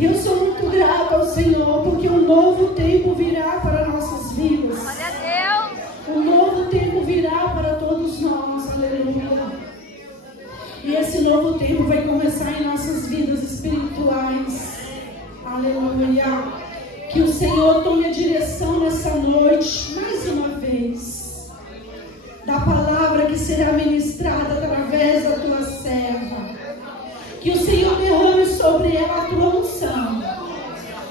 E eu sou muito grata ao Senhor, porque um novo tempo virá para nossas vidas. Glória a Deus. Um novo tempo virá para todos nós. Aleluia. E esse novo tempo vai começar em nossas vidas espirituais. Aleluia. Que o Senhor tome a direção nessa noite, mais uma vez, da palavra que será ministrada através da tua serva. Que o Senhor derrame sobre ela a tua unção.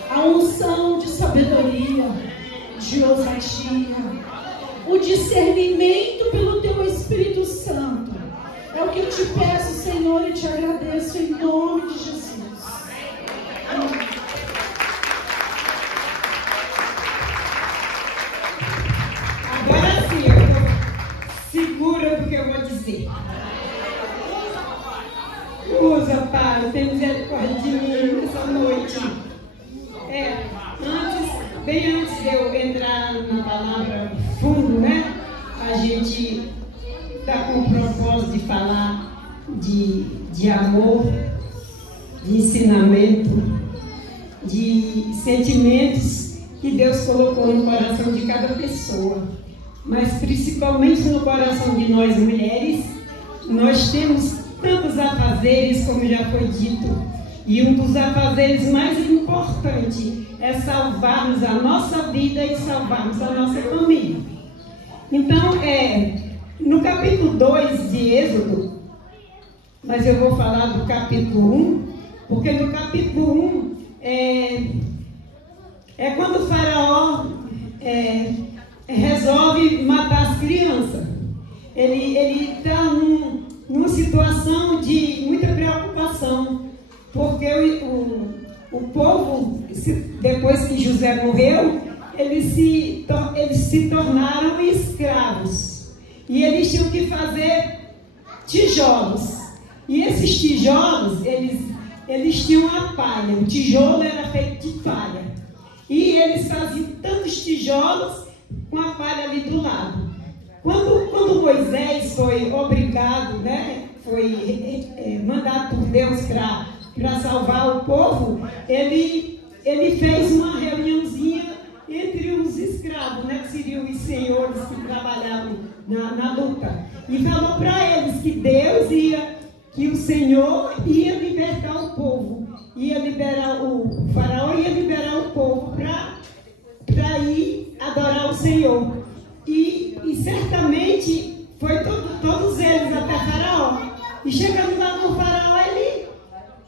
A unção de sabedoria, de ousadia, o discernimento pelo teu Espírito Santo. É o que eu te peço, Senhor, e te agradeço em nome de Jesus. Agora sim, eu estou segura do que eu vou dizer. Usa, Pai, tem misericórdia de mim nessa noite. Bem antes de eu entrar na palavra fundo, né? A gente está com o propósito de falar de amor, de ensinamento, de sentimentos que Deus colocou no coração de cada pessoa. Mas principalmente no coração de nós mulheres, nós temos tantos afazeres, como já foi dito. E um dos afazeres mais importantes é salvarmos a nossa vida e salvarmos a nossa família. Então, no capítulo 2 de Êxodo, mas eu vou falar do capítulo 1, porque no capítulo 1 é quando o faraó resolve matar as crianças. Ele está numa situação de muita preocupação, porque o povo, depois que José morreu, eles se tornaram escravos. E eles tinham que fazer tijolos. E esses tijolos, eles tinham a palha. O tijolo era feito de palha. E eles faziam tantos tijolos com a palha ali do lado. Quando Moisés foi obrigado, né, foi mandado por Deus para salvar o povo, ele fez uma reuniãozinha entre os escravos, né, que seriam os senhores que trabalhavam na luta, e falou para eles que o Senhor ia libertar o povo, ia liberar o faraó, ia liberar o povo para ir adorar o Senhor. E certamente foi todos eles até faraó. E chegando lá no faraó,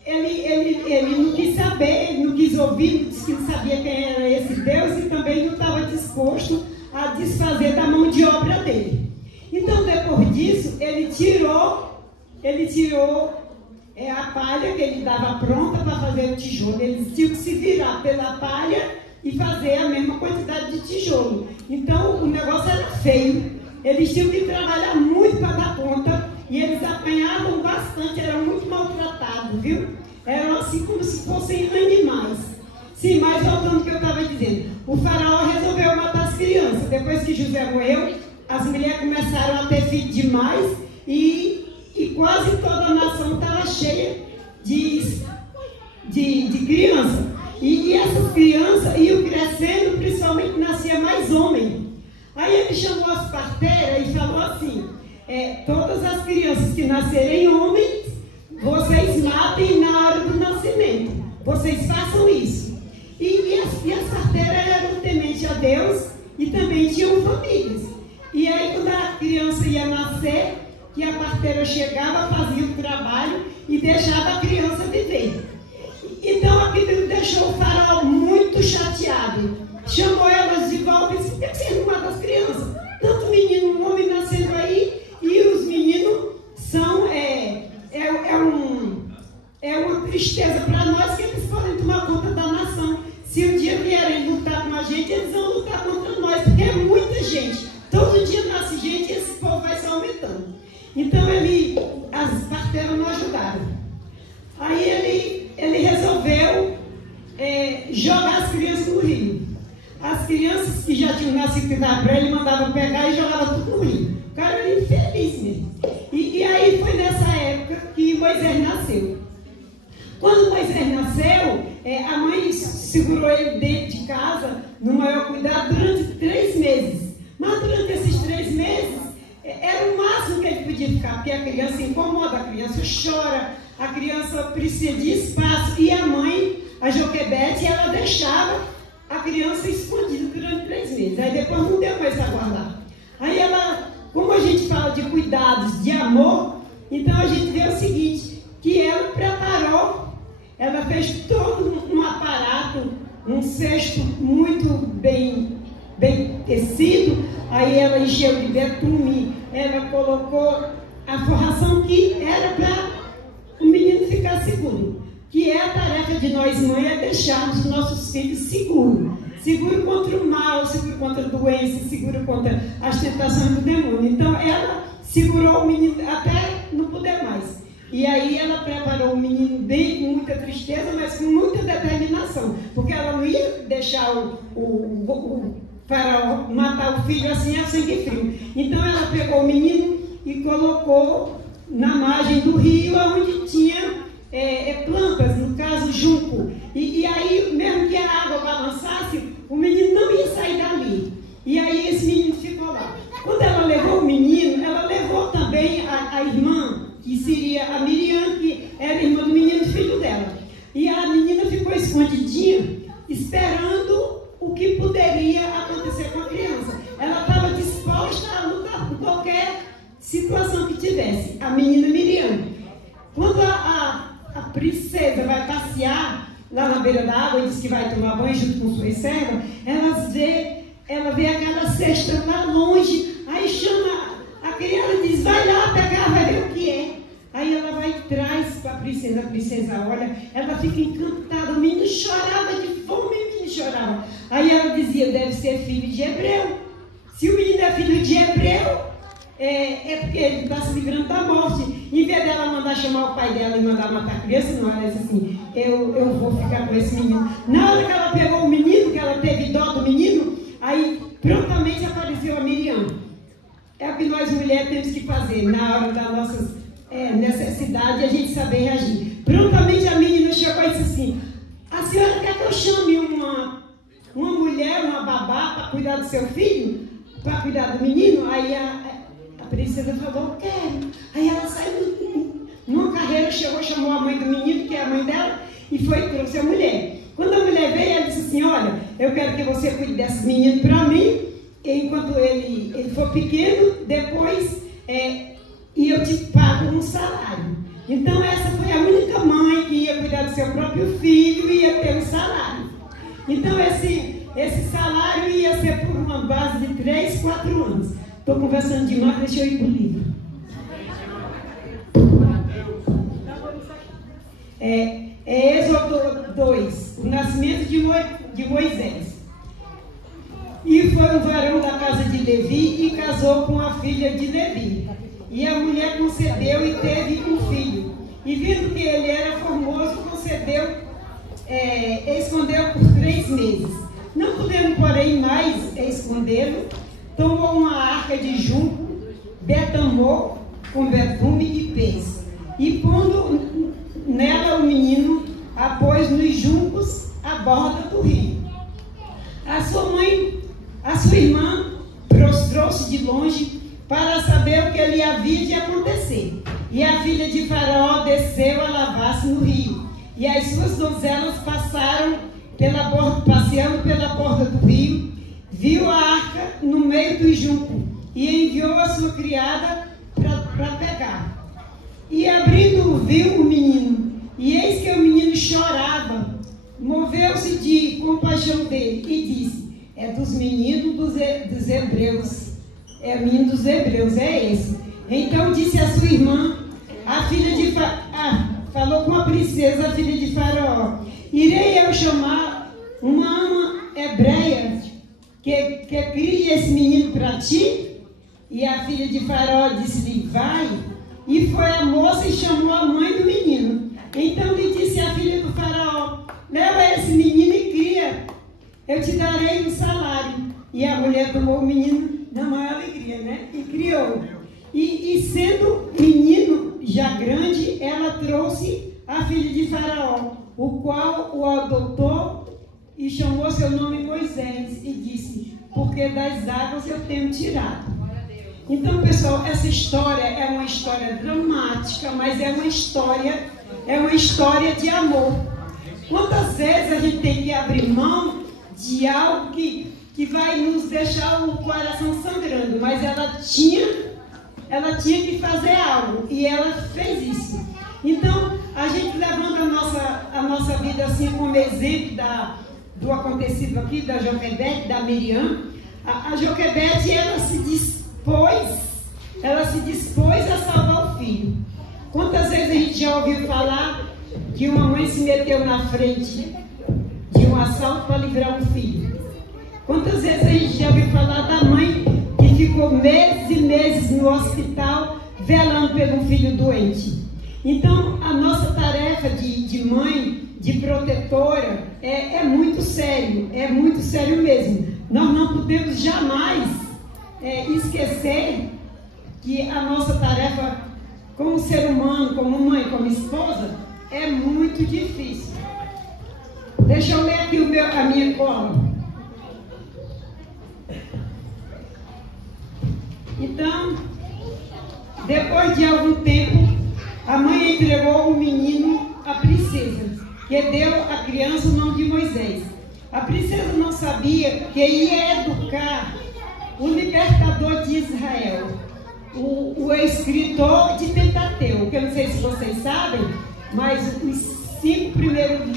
ele não quis saber, ele não quis ouvir, disse que não sabia quem era esse Deus e também não estava disposto a desfazer da mão de obra dele. Então, depois disso, ele tirou a palha que ele dava pronta para fazer o tijolo. Eles tinham que se virar pela palha e fazer a mesma quantidade de tijolo. Então, o negócio era feio. Eles tinham que trabalhar muito para dar conta e eles apanhavam bastante, eram muito maltratados, viu? Eram assim como se fossem animais. Sim, mas voltando ao que eu estava dizendo, o faraó resolveu matar as crianças. Depois que José morreu, as mulheres começaram a ter filhos demais e quase toda a nação estava cheia de crianças. E essas crianças iam crescendo, principalmente nascia mais homem. Aí ele chamou as parteiras e falou assim: todas as crianças que nascerem homens, vocês matem na hora do nascimento. Vocês façam isso. E as parteiras eram tementes a Deus e também tinham famílias. E aí, quando a criança ia nascer, que a parteira chegava, fazia o trabalho e deixava a criança viver. Então aquilo deixou o faraó muito chateado. Chamou elas de volta e disse: por que você não mata as crianças? Tanto menino, um homem nascendo aí, e os meninos são uma tristeza para nós, que eles podem tomar conta da nação. Se um dia vierem lutar com a gente, eles vão lutar contra nós, porque é muita gente. Todo dia nasce gente e esse povo vai se aumentando. Então as parteiras não ajudaram. Aí ele resolveu jogar as crianças no rio. As crianças que já tinham nascido que dava para ele, mandavam pegar e jogavam tudo no rio. O cara era infeliz mesmo. E aí foi nessa época que Moisés nasceu. Quando Moisés nasceu, a mãe segurou ele dentro de casa, no maior cuidado, durante 3 meses. Mas durante esses 3 meses, era o máximo que ele podia ficar, porque a criança incomoda, a criança chora, a criança precisa de espaço. E a mãe, a Joquebede, ela deixava a criança escondida durante 3 meses. Aí depois não deu mais para guardar. Aí ela, como a gente fala de cuidados, de amor, então a gente vê o seguinte, que ela preparou, ela fez todo um aparato, um cesto muito bem tecido, aí ela encheu de betume, ela colocou a forração que era para o menino ficar seguro, que é a tarefa de nós mães, é deixarmos os nossos filhos seguros, seguro contra o mal, seguro contra a doença, seguro contra as tentações do demônio. Então ela segurou o menino até não poder mais. E aí ela preparou o menino bem, com muita tristeza, mas com muita determinação, porque ela não ia deixar o faraó matar o filho assim a sangue frio. Então ela pegou o menino e colocou na margem do rio, onde tinha plantas, no caso junco. E aí, mesmo que a água balançasse, o menino não ia sair dali. E aí esse menino ficou lá. Quando ela levou o menino, ela levou também a irmã, que seria a Miriam, que era irmã do menino, filho dela. E a menina ficou escondidinha, esperando o que poderia acontecer com a criança. Ela estava disposta a lutar por qualquer situação que tivesse. A menina Miriam. Quando a princesa vai passear lá na beira da água e diz que vai tomar banho junto com suas servas, ela vê aquela cesta lá longe, aí chama a criança e diz, vai lá pegar, vai ver o que é. Aí ela vai e traz para a princesa olha, ela fica encantada, o menino chorava de fome, o menino chorava. Aí ela dizia, deve ser filho de hebreu. Se o menino é filho de hebreu, é porque ele está se livrando da morte. Em vez dela mandar chamar o pai dela e mandar matar a criança, não, ela disse assim, eu vou ficar com esse menino. Na hora que ela pegou o menino, que ela teve dó do menino, aí prontamente apareceu a Miriam. É o que nós mulheres temos que fazer na hora das nossas necessidades, a gente saber reagir. Prontamente a menina chegou e disse assim, a senhora quer que eu chame uma mulher, uma babá para cuidar do seu filho? Para cuidar do menino? Aí a princesa falou, quero. Aí ela saiu numa carreira, chamou a mãe do menino, que é a mãe dela, e trouxe a mulher. Quando a mulher veio, ela disse assim, olha, eu quero que você cuide desses meninos para mim, enquanto ele for pequeno, depois e eu te pago um salário. Então essa foi a única mãe que ia cuidar do seu próprio filho e ia ter um salário. Então esse salário ia ser por uma base de 3, 4 anos. Estou conversando demais, deixa eu ir para o livro. Êxodo 2, o nascimento de Moisés. E foi um varão da casa de Levi e casou com a filha de Levi. E a mulher concebeu e teve um filho. E vendo que ele era formoso, escondeu por 3 meses. Não podendo, porém, mais escondê-lo, tomou uma arca de junco, betamor, com betume e pez. E pondo nela o menino, a pôs nos juncos à borda do rio. A sua irmã, prostrou-se de longe para saber o que lhe havia de acontecer. E a filha de Faraó desceu a lavar-se no rio. E as suas donzelas passeando pela borda do rio, viu a arca no meio do junco e enviou a sua criada para pegar. E abrindo, viu o menino, e eis que o menino chorava. Moveu-se de compaixão dele e disse, é dos meninos dos hebreus. É o menino dos hebreus, é esse. Então disse a sua irmã, a filha de falou com a princesa, a filha de Faraó, irei eu chamar uma ama hebreia que crie esse menino para ti? E a filha de Faraó disse-lhe, vai. E foi a moça e chamou a mãe do menino. Então lhe disse a filha do Faraó, leva esse menino e cria, eu te darei um salário. E a mulher tomou o menino na maior alegria, né? E criou. E sendo menino já grande, ela trouxe a filha de Faraó, o qual o adotou e chamou seu nome Moisés e disse: porque das águas eu tenho tirado. Então, pessoal, essa história é uma história dramática, mas é uma história de amor. Quantas vezes a gente tem que abrir mão de algo que vai nos deixar o coração sangrando, mas ela tinha que fazer algo e ela fez isso. Então, a gente levando a nossa vida assim como exemplo do acontecido aqui, da Joquebede, da Miriam. A Joquebede, ela se dispôs a salvar o filho. Quantas vezes a gente já ouviu falar que uma mãe se meteu na frente de um assalto para livrar um filho? Quantas vezes a gente já ouviu falar da mãe que ficou meses e meses no hospital velando pelo filho doente? Então, a nossa tarefa de mãe, de protetora, é muito sério mesmo. Nós não podemos jamais esquecer que a nossa tarefa como ser humano, como mãe, como esposa, é muito difícil. Deixa eu ler aqui a minha cola. Então, depois de algum tempo, a mãe entregou o menino à princesa, que deu à criança o nome de Moisés. A princesa não sabia que ia educar o libertador de Israel, o escritor de Pentateuco, que eu não sei se vocês sabem, mas os 5 primeiros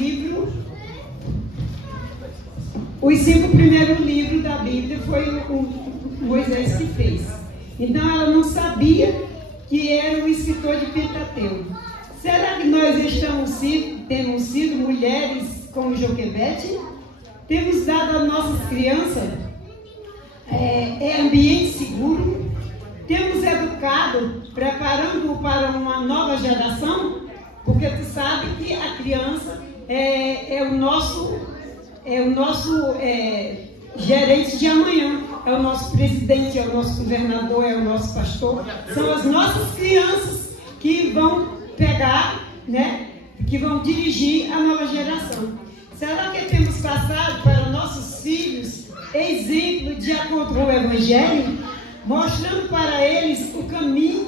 livros da Bíblia foi o Moisés que fez. Então ela não sabia que era o escritor de Pentateuco. Será que nós temos sido mulheres como Joquebede? Temos dado às nossas crianças ambiente seguro? Temos educado, preparando para uma nova geração? Porque tu sabe que a criança é o nosso gerente de amanhã, é o nosso presidente, é o nosso governador, é o nosso pastor. São as nossas crianças que vão pegar, né, que vão dirigir a nova geração. Será que temos passado para nossos filhos exemplo de acordo com o Evangelho, mostrando para eles o caminho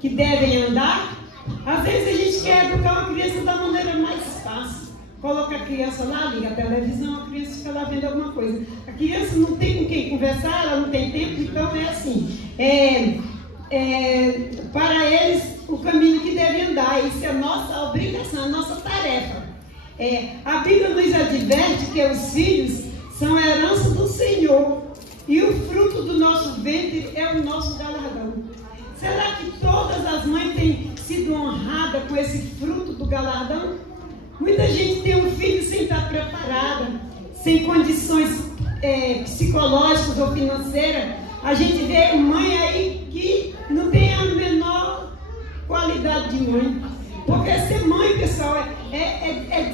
que devem andar? Às vezes a gente quer educar uma criança da maneira mais fácil. Coloca a criança lá, liga a televisão, a criança fica lá vendo alguma coisa. A criança não tem com quem conversar, ela não tem tempo, então é assim. Para eles, o caminho que devem andar. Isso é a nossa obrigação, a nossa tarefa. A Bíblia nos adverte que os filhos são a herança do Senhor. E o fruto do nosso ventre é o nosso galardão. Será que todas as mães têm sido honradas com esse fruto do galardão? Muita gente tem um filho sem estar preparada, sem condições psicológicas ou financeiras. A gente vê mãe aí que não tem a menor qualidade de mãe. Porque ser mãe, pessoal, é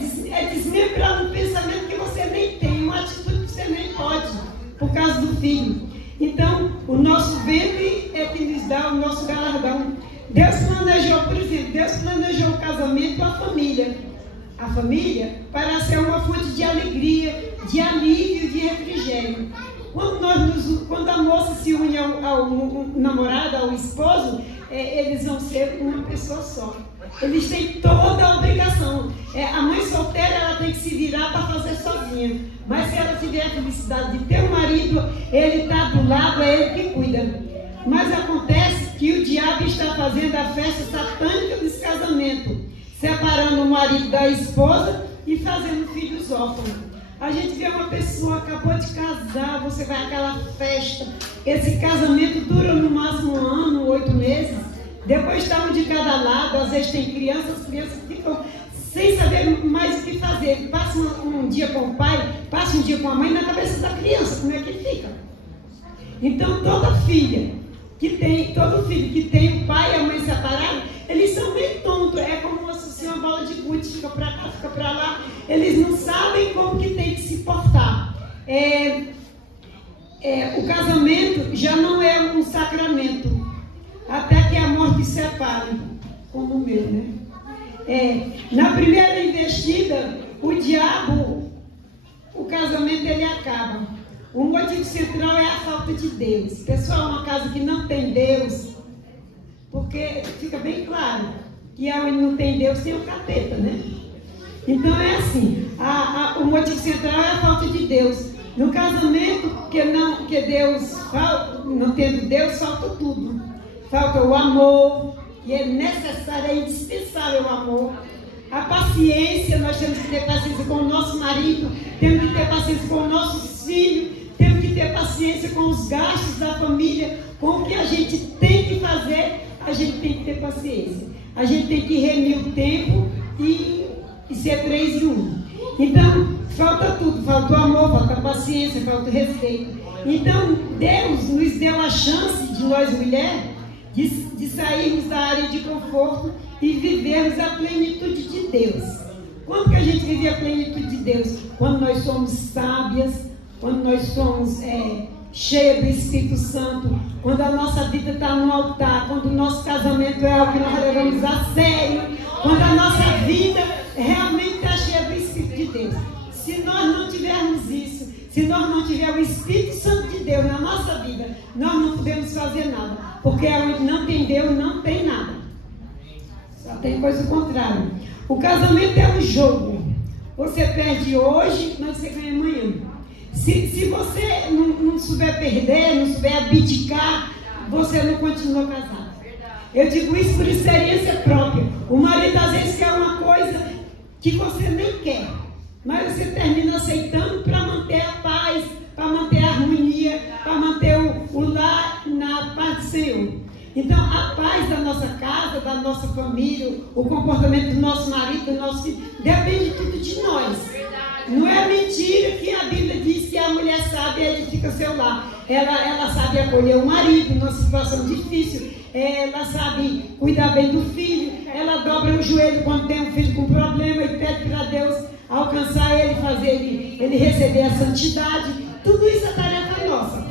desmembrar um pensamento que você nem tem, uma atitude que você nem pode, por causa do filho. Então, o nosso ventre é que nos dá o nosso galardão. Deus planejou, por exemplo, Deus planejou o casamento com a família. A família para ser uma fonte de alegria, de alívio, de refrigério. Quando a moça se une ao namorado, ao esposo, eles vão ser uma pessoa só. Eles têm toda a obrigação. A mãe solteira, ela tem que se virar para fazer sozinha. Mas se ela tiver a felicidade de ter um marido, ele está do lado, é ele que cuida. Mas acontece que o diabo está fazendo a festa satânica desse casamento, separando o marido da esposa e fazendo filhos órfãos. A gente vê uma pessoa acabou de casar, você vai àquela festa, esse casamento dura no máximo 1 ano, 8 meses, depois está um de cada lado, às vezes tem crianças, as crianças ficam sem saber mais o que fazer. Passa um dia com o pai, passa um dia com a mãe, na cabeça da criança, como é que fica? Então todo filho que tem o pai e a mãe separados, eles são meio tontos, é como uma bola de gude, fica para cá, fica para lá. Eles não sabem como que tem que se portar. O casamento já não é um sacramento, até que a morte separe, como o meu, né? Na primeira investida, o diabo, o casamento ele acaba. O motivo central é a falta de Deus. Pessoal, uma casa que não tem Deus, porque fica bem claro que onde não tem Deus tem o capeta, né? Então é assim, o motivo central é a falta de Deus. No casamento, que Deus, não tendo Deus, falta tudo. Falta o amor, que é necessário, é indispensável o amor. A paciência, nós temos que ter paciência com o nosso marido, temos que ter paciência com os nossos filhos, temos que ter paciência com os gastos da família, com o que a gente tem que fazer, a gente tem que ter paciência. A gente tem que remir o tempo e ser 3 em 1. Então, falta tudo, falta o amor, falta a paciência, falta o respeito. Então, Deus nos deu a chance de nós mulheres de sairmos da área de conforto e vivermos a plenitude de Deus. Quando que a gente vive a plenitude de Deus? Quando nós somos sábias, quando nós somos cheias do Espírito Santo, quando a nossa vida está no altar, quando o nosso casamento é algo que nós levamos a sério, quando a nossa vida realmente está cheia do Espírito de Deus. Se nós não tivermos isso, se nós não tivermos o Espírito Santo de Deus na nossa vida, nós não podemos fazer nada. Porque onde não tem Deus, não tem nada. Só tem coisa contrária. O casamento é um jogo. Você perde hoje, mas você ganha amanhã. Se você não souber perder, não souber abdicar, você não continua casado. Eu digo isso por experiência própria. O marido às vezes quer uma coisa que você nem quer, mas você termina aceitando para manter a paz, para manter a harmonia, para manter o lar na paz do Senhor. Então, a paz da nossa casa, da nossa família, o comportamento do nosso marido, do nosso filho, depende tudo de nós. Não é mentira que a Bíblia diz que a mulher sábia edifica seu lar. Ela sabe acolher o marido numa situação difícil, ela sabe cuidar bem do filho, ela dobra o joelho quando tem um filho com problema e pede para Deus alcançar ele, fazer ele receber a santidade. Tudo isso é tarefa nossa.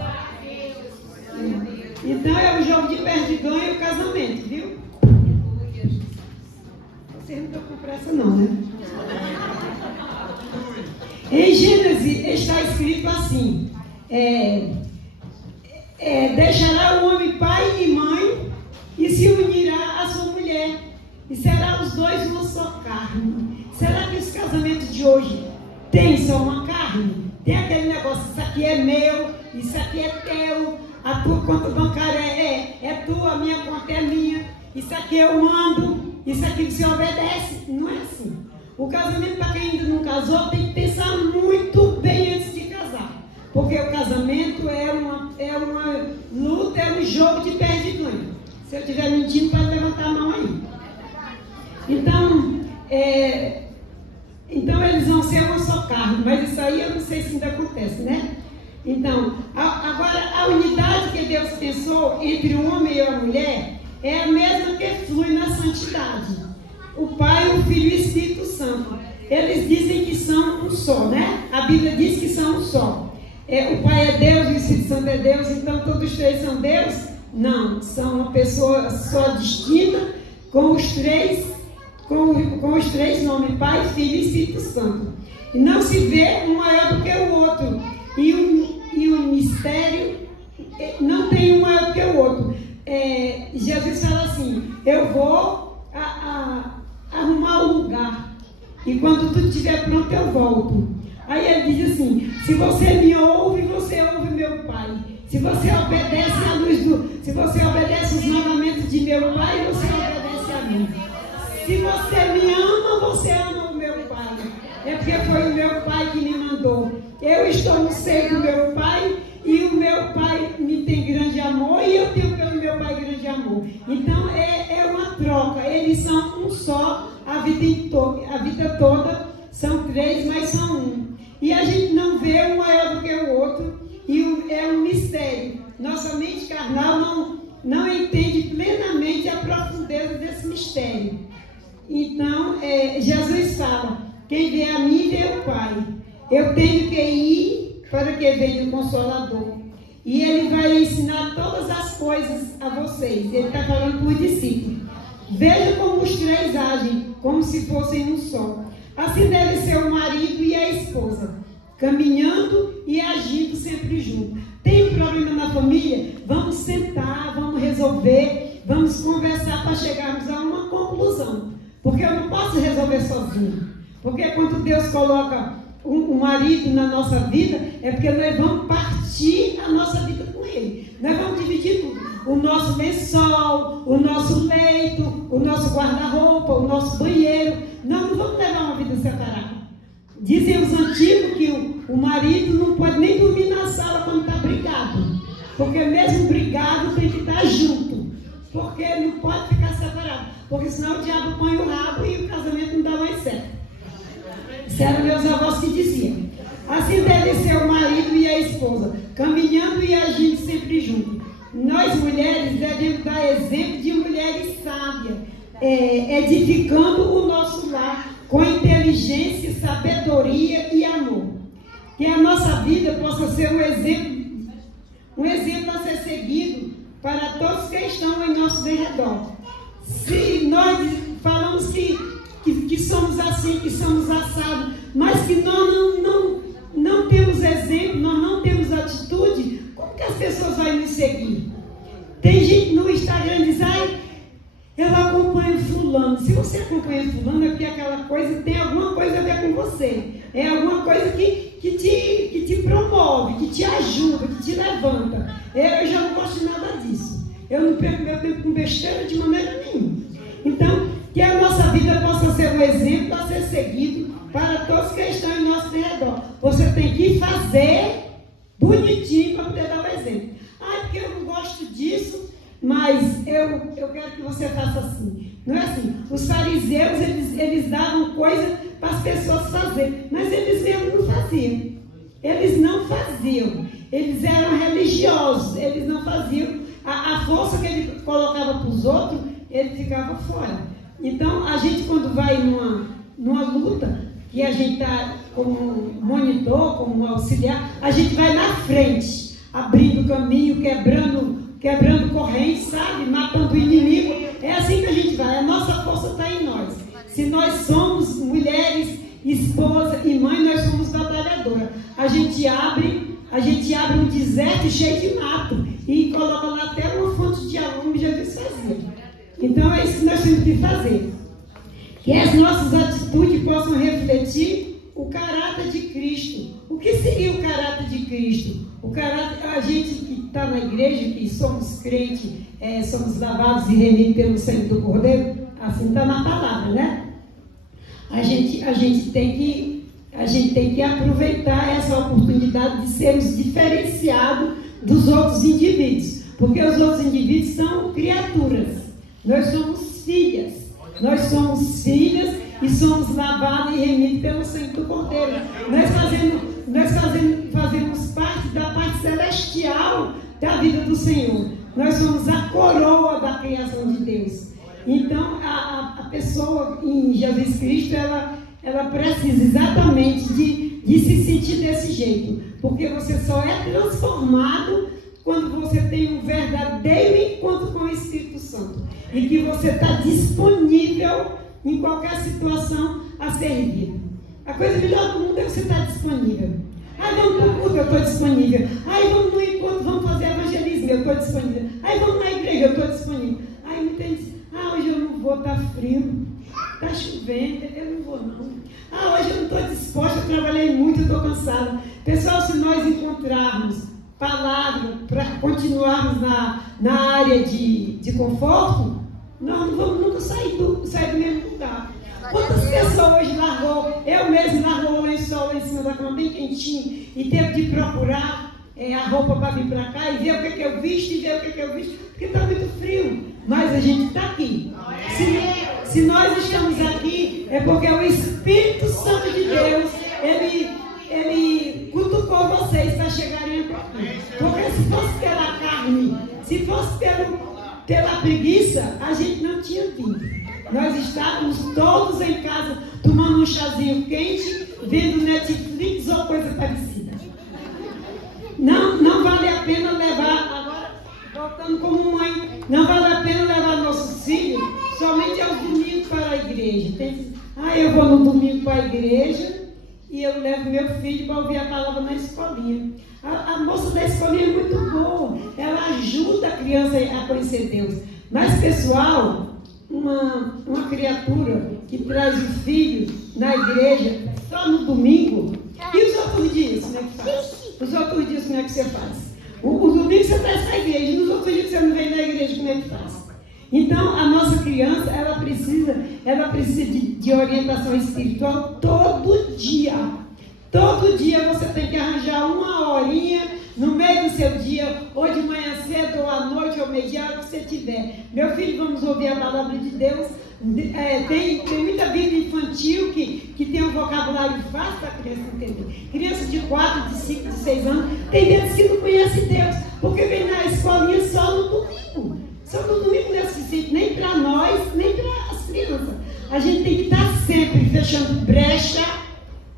Então é o jogo de perde e ganha o casamento, viu? Vocês não estão com pressa não, né? Em Gênesis está escrito assim: deixará o homem pai e mãe e se unirá à sua mulher, e será os dois uma só carne. Será que os casamentos de hoje tem só uma carne? Tem aquele negócio, isso aqui é meu, isso aqui é teu, a tua conta bancária é tua, a minha conta é minha, isso aqui eu mando, isso aqui você obedece. Não é assim. O casamento, para quem ainda não casou, tem que pensar muito bem antes de casar. Porque o casamento é uma luta, é um jogo de perde e ganha. Se eu estiver mentindo, pode levantar a mão aí. Então eles vão ser uma só carne, mas isso aí eu não sei se ainda acontece, né? Então, agora a unidade que Deus pensou entre o homem e a mulher é a mesma que flui na santidade. O Pai, o Filho e o Espírito Santo. Eles dizem que são um só, né? A Bíblia diz que são um só. O Pai é Deus, o Espírito Santo é Deus, então todos os três são Deus? Não, são uma pessoa só distinta, com os três nomes, Pai, Filho e Espírito Santo. E não se vê um maior do que o outro. E o mistério não tem um maior do que o outro. Jesus fala assim: eu vou arrumar um lugar, e quando tudo estiver pronto eu volto. Aí ele diz assim: se você me ouve, você ouve meu Pai. Se você obedece à luz se você obedece os mandamentos de meu Pai, você obedece a mim. Se você me ama, você ama o meu Pai. É porque foi o meu Pai que me mandou. Eu estou no seio do meu Pai, e o meu Pai me tem grande amor, e eu tenho pelo meu Pai grande amor. Então é uma troca. Eles são um só a vida toda. São três, mas são um. E a gente não vê um maior do que o outro. E é um mistério. Nossa mente carnal não entende plenamente a profundeza desse mistério. Então, Jesus fala: quem vê a mim, vê o Pai. Eu tenho que ir para que venha o Consolador. E Ele vai ensinar todas as coisas a vocês. Ele está falando para os discípulos. Veja como os três agem. como se fossem um só. Assim deve ser o marido e a esposa, caminhando e agindo sempre juntos. Tem um problema na família? Vamos sentar, vamos resolver, vamos conversar para chegarmos a uma conclusão. Porque eu não posso resolver sozinho. Porque quando Deus coloca um marido na nossa vida, é porque nós vamos partir a nossa vida com ele. Nós vamos dividir tudo. O nosso lençol, o nosso leito, o nosso guarda-roupa, o nosso banheiro. Nós não vamos levar uma vida separada. Dizem os antigos que o marido não pode nem dormir na sala quando está brigado. Porque mesmo brigado tem que estar junto. Porque não pode ficar separado. Porque senão o diabo põe o rabo e o casamento não dá mais certo. Isso eram meus avós que diziam. Assim deve ser o marido e a esposa, caminhando e agindo sempre juntos. Nós mulheres devemos dar exemplo de mulheres sábias, edificando o nosso lar com inteligência, sabedoria e amor. Que a nossa vida possa ser um exemplo a ser seguido para todos que estão em nosso derredor. Se nós falamos que somos assim, que somos assados, mas que nós não temos exemplo, nós não temos atitude, como que as pessoas vão nos seguir? Tem gente no Instagram que diz, eu acompanho fulano. Se você acompanha fulano, é porque aquela coisa tem alguma coisa a ver com você. É alguma coisa que te promove, que te ajuda, que te levanta. Eu já não gosto de nada disso. Eu não perco meu tempo com besteira de maneira nenhuma. Então, que a nossa vida possa ser um exemplo a ser seguido para todos que estão em nosso redor. Você tem que fazer bonitinho para poder dar o exemplo. Porque eu não gosto disso, mas eu quero que você faça assim. Não é assim. Os fariseus, eles davam coisa para as pessoas fazerem, mas eles mesmos não faziam. Eles não faziam. Eles eram religiosos, eles não faziam. A força que ele colocava para os outros, ele ficava fora. Então, a gente quando vai numa luta, que a gente está como monitor, como auxiliar, a gente vai na frente, abrindo caminho, quebrando corrente, sabe? Matando o inimigo. É assim que a gente vai. A nossa força está em nós. Se nós somos mulheres, esposa e mãe, nós somos batalhadoras. A gente abre um deserto cheio de mato e coloca lá até uma fonte de água, como Jesus fazia. Então é isso que nós temos que fazer. Que as nossas atitudes possam refletir o caráter de Cristo. O que seria o caráter de Cristo? O caráter, a gente que está na igreja, que somos crentes, somos lavados e remidos pelo sangue do Cordeiro, assim está na palavra, né? A gente tem que aproveitar essa oportunidade de sermos diferenciados dos outros indivíduos, porque os outros indivíduos são criaturas. Nós somos filhas. Nós somos filhas e somos lavados e remidos pelo sangue do Cordeiro. Nós fazemos parte da parte celestial da vida do Senhor. Nós somos a coroa da criação de Deus. Então, a pessoa em Jesus Cristo, ela precisa exatamente de se sentir desse jeito. Porque você só é transformado quando você tem um verdadeiro encontro com o Espírito Santo. E que você está disponível em qualquer situação a servir. A coisa melhor do mundo é você estar disponível. Vamos para o culto, eu estou disponível. Vamos no encontro, vamos fazer evangelismo, eu estou disponível. Vamos na igreja, eu estou disponível. Muita gente diz, hoje eu não vou, está frio, está chovendo, eu não vou não. Hoje eu não estou disposta, eu trabalhei muito, eu estou cansada. Pessoal, se nós encontrarmos palavra para continuarmos na área de conforto, nós não vamos nunca sair do mesmo lugar. Quantas pessoas hoje eu mesmo largou o lençol lá em cima da cama bem quentinho e teve de procurar a roupa para vir para cá e ver o que eu visto porque está muito frio, mas a gente está aqui. Se nós estamos aqui é porque o Espírito Santo de Deus, ele cutucou vocês para chegarem aqui. Porque se fosse pela carne, se fosse pela preguiça, a gente não tinha vindo. Nós estávamos todos em casa tomando um chazinho quente, vendo Netflix ou coisa parecida. Não vale a pena levar, agora voltando como mãe, não vale a pena levar nossos filhos somente aos domingos para a igreja. Eu vou no domingo para a igreja e eu levo meu filho para ouvir a palavra na escolinha. A moça da escolinha é muito boa, ela ajuda a criança a conhecer Deus. Mas, pessoal, uma criatura que traz o filho na igreja só no domingo, e os outros dias, como é que faz? Os outros dias, como é que você faz? Os domingos você traz para a igreja, e nos outros dias você não vem na igreja, como é que faz? Então, a nossa criança, ela precisa de orientação espiritual todo dia. Todo dia você tem que arranjar uma horinha no meio do seu dia, ou de manhã cedo, ou à noite, ou meio-dia, a hora que você tiver. Meu filho, vamos ouvir a palavra de Deus. Tem muita Bíblia infantil que tem um vocabulário fácil para a criança entender. Criança de 4, de 5, de 6 anos, tem deles que não conhece Deus, porque vem na escolinha só no domingo. Só no domingo não é suficiente, nem para nós, nem para as crianças. A gente tem que estar sempre fechando brecha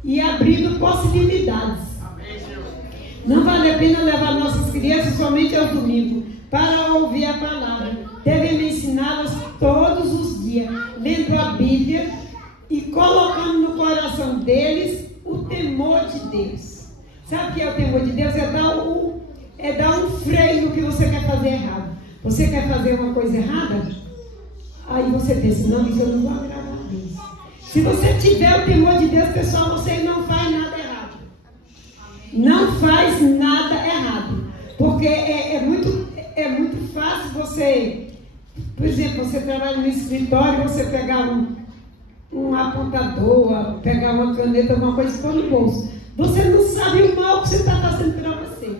e abrindo possibilidades. Não vale a pena levar nossas crianças somente ao domingo para ouvir a palavra. Devemos ensiná-las todos os dias, lendo a Bíblia e colocando no coração deles o temor de Deus. Sabe o que é o temor de Deus? É dar um freio no que você quer fazer errado. Você quer fazer uma coisa errada? Aí você pensa, não, isso eu não vou agradar a Deus. Se você tiver o temor de Deus, pessoal, você não faz nada errado. Não faz nada errado. Porque é muito fácil você, por exemplo, você trabalha no escritório, você pegar um apontador, pegar uma caneta, alguma coisa e pôr no bolso. Você não sabe o mal que você está fazendo para você.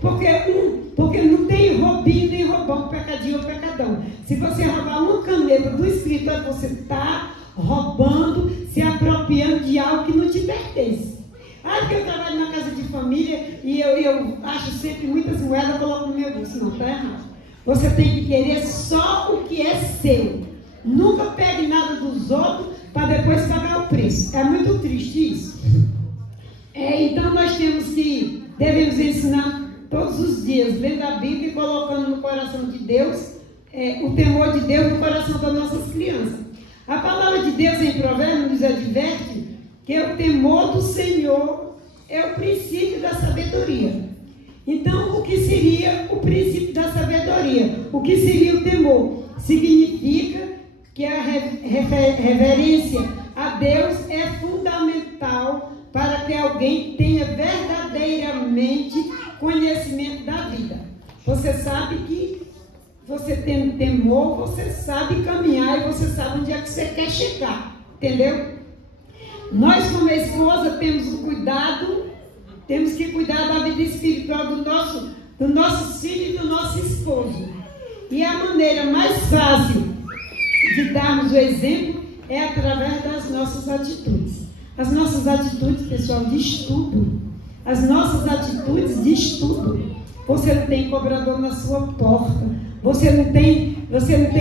Porque não tem roubinho nem roubão, pecadinho ou pecadão. Se você roubar uma caneta do escritório, você está roubando, se apropriando de algo que não te pertence. Porque eu trabalho na casa de família e eu acho sempre muitas moedas, eu coloco no meu bolso. Não, está errado. Você tem que querer só o que é seu. Nunca pegue nada dos outros para depois pagar o preço. É muito triste isso. Então nós devemos ensinar todos os dias, lendo a Bíblia e colocando no coração de Deus, o temor de Deus no coração das nossas crianças. A palavra de Deus em Provérbios nos adverte que o temor do Senhor é o princípio da sabedoria. Então, o que seria o princípio da sabedoria? O que seria o temor? Significa que a reverência a Deus é fundamental para que alguém tenha verdadeiramente conhecimento da vida. Você sabe que você tendo temor, você sabe caminhar e você sabe onde é que você quer chegar. Entendeu? Nós, como esposa, temos que cuidar da vida espiritual do nosso filho e do nosso esposo. E a maneira mais fácil de darmos o exemplo é através das nossas atitudes. As nossas atitudes, pessoal, de estudo. As nossas atitudes de estudo. Você não tem cobrador na sua porta. Você não tem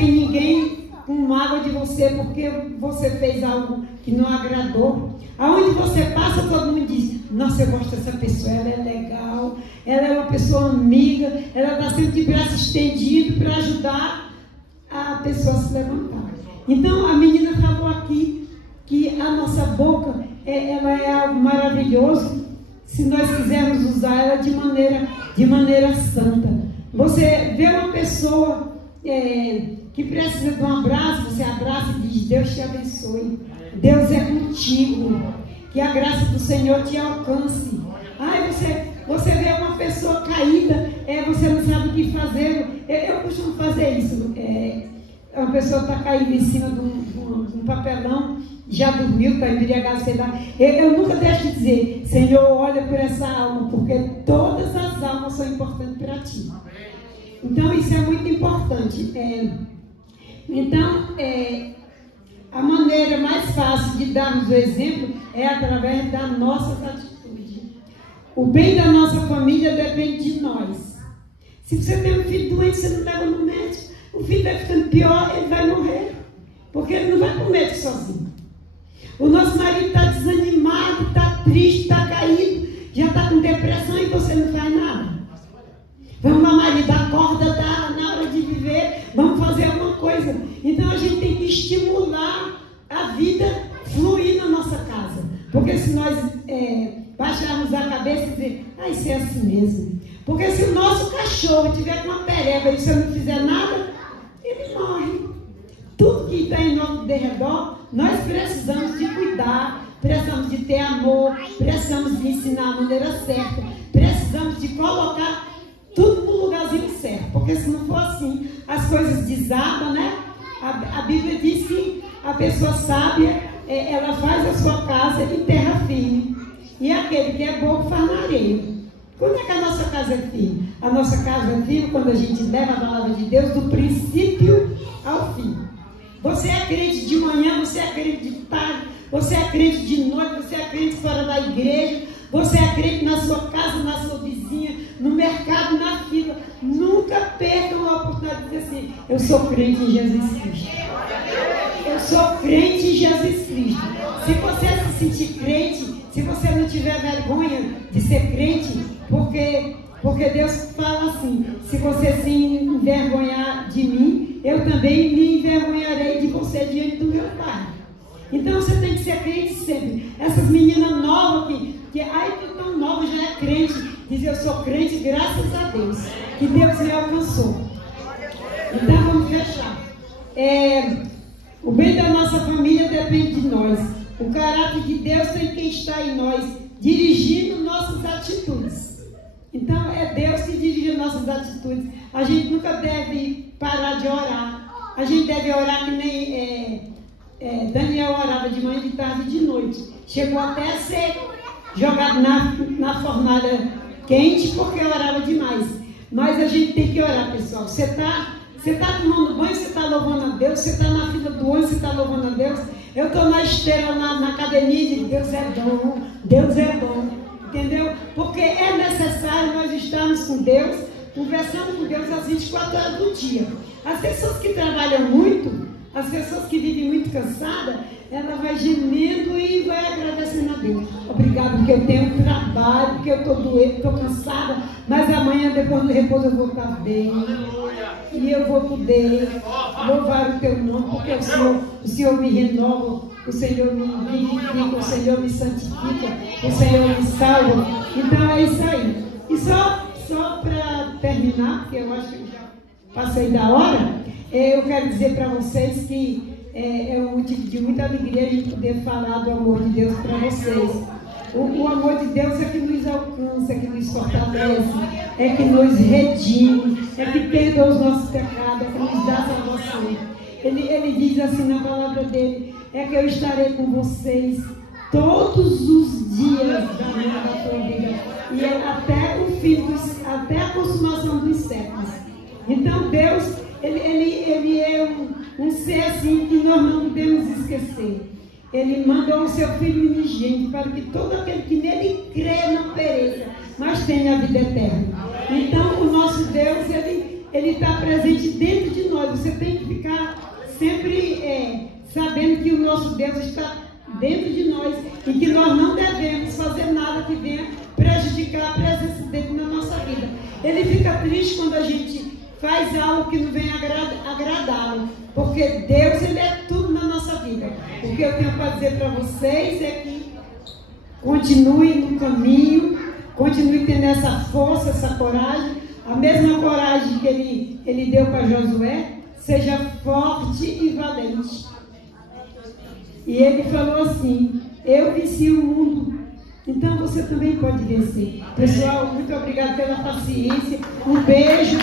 ninguém com mágoa de você porque você fez algo que não agradou. Aonde você passa, todo mundo diz, nossa, eu gosto dessa pessoa, ela é legal, ela é uma pessoa amiga, ela está sempre de braço estendido para ajudar a pessoa a se levantar. Então, a menina falou aqui que a nossa boca, ela é algo maravilhoso, se nós quisermos usar ela de maneira santa. Você vê uma pessoa que precisa de um abraço, você abraça e diz, Deus te abençoe, Deus é contigo, que a graça do Senhor te alcance. Você vê uma pessoa caída, você não sabe o que fazer. Eu costumo fazer isso. Uma pessoa está caída em cima de um papelão, já dormiu, está embriagado, sei lá. Eu nunca deixo de dizer, Senhor, olha por essa alma, porque todas as almas são importantes para ti. Então, isso é muito importante. A maneira mais fácil de darmos o exemplo é através das nossas atitudes. O bem da nossa família depende de nós. Se você tem um filho doente, você não leva no médico, o filho vai ficando pior, ele vai morrer, porque ele não vai para o médico sozinho. O nosso marido está desanimado, está triste, está caído, já está com depressão e você não faz nada. Vamos lá, marido, acorda, tá na hora de viver, vamos fazer alguma coisa. Então a gente estimular a vida fluir na nossa casa. Porque se nós baixarmos a cabeça e dizer, isso é assim mesmo. Porque se o nosso cachorro tiver com uma pereba e se eu não fizer nada, ele morre. Tudo que está em nosso derredor, nós precisamos de cuidar, precisamos de ter amor, precisamos de ensinar a maneira certa, precisamos de colocar tudo no lugarzinho certo. Porque se não for assim, as coisas desabam, né? A Bíblia diz que a pessoa sábia, ela faz a sua casa em terra firme. E aquele que é bobo faz na areia. Quando é que a nossa casa é firme? A nossa casa é firme quando a gente leva a palavra de Deus do princípio ao fim. Você é crente de manhã, você é crente de tarde, você é crente de noite, você é crente fora da igreja, você é crente na sua casa, na sua vizinha, no mercado, na fila. Nunca percam a oportunidade de dizer assim, eu sou crente em Jesus Cristo. Eu sou crente em Jesus Cristo. Se você se sentir crente, se você não tiver vergonha de ser crente, porque Deus fala assim, se você se envergonhar de mim, eu também me envergonharei de você diante do meu Pai. Então você tem que ser crente sempre. Essas meninas novas que tão nova já é crente, diz eu sou crente graças a Deus, que Deus me alcançou. Então vamos fechar. O bem da nossa família depende de nós. O caráter de Deus tem que estar em nós, dirigindo nossas atitudes. Então é Deus que dirige nossas atitudes. A gente nunca deve parar de orar. A gente deve orar que nem Daniel orava de manhã, de tarde e de noite. Chegou até a ser jogado na fornalha quente porque orava demais. Mas a gente tem que orar, pessoal. Você está tomando banho, você está louvando a Deus. Você está na fila do ônibus, você está louvando a Deus. Eu estou na esteira, na academia de Deus é bom, Deus é bom. Entendeu? Porque é necessário nós estarmos com Deus, conversando com Deus às 24 horas do dia. As pessoas que trabalham muito, as pessoas que vivem muito cansadas, ela vai gemendo e vai agradecendo a Deus. Obrigado, porque eu tenho trabalho, porque eu estou doente, estou cansada, mas amanhã, depois do repouso, eu vou estar bem. E eu vou poder louvar o teu nome, porque o Senhor me renova, o Senhor me vivifica, o Senhor me santifica, o Senhor me salva. Então é isso aí. E só para terminar, porque eu acho que já passei da hora, eu quero dizer para vocês que é um motivo de muita alegria a gente poder falar do amor de Deus para vocês. O amor de Deus é que nos alcança, é que nos fortalece, é que nos redime, é que perdoa os nossos pecados, é que nos dá salvação. Ele diz assim na palavra dele, é que eu estarei com vocês todos os dias da tua vida, e até o fim, até a consumação dos séculos. Então Deus, ele é um ser assim que nós não podemos esquecer. Ele mandou o seu Filho unigênito para que todo aquele que nele crê não pereça, mas tenha a vida eterna. Então o nosso Deus, ele está presente dentro de nós. Você tem que ficar sempre sabendo que o nosso Deus está dentro de nós e que nós não devemos fazer nada que venha prejudicar a presença dele na nossa vida. Ele fica triste quando a gente faz algo que não vem agradá-lo, porque Deus, ele é tudo na nossa vida. O que eu tenho para dizer para vocês é que continue no caminho, continue tendo essa força, essa coragem, a mesma coragem que ele deu para Josué. Seja forte e valente. E ele falou assim, eu venci o mundo, então você também pode vencer. Pessoal, muito obrigado pela paciência. Um beijo.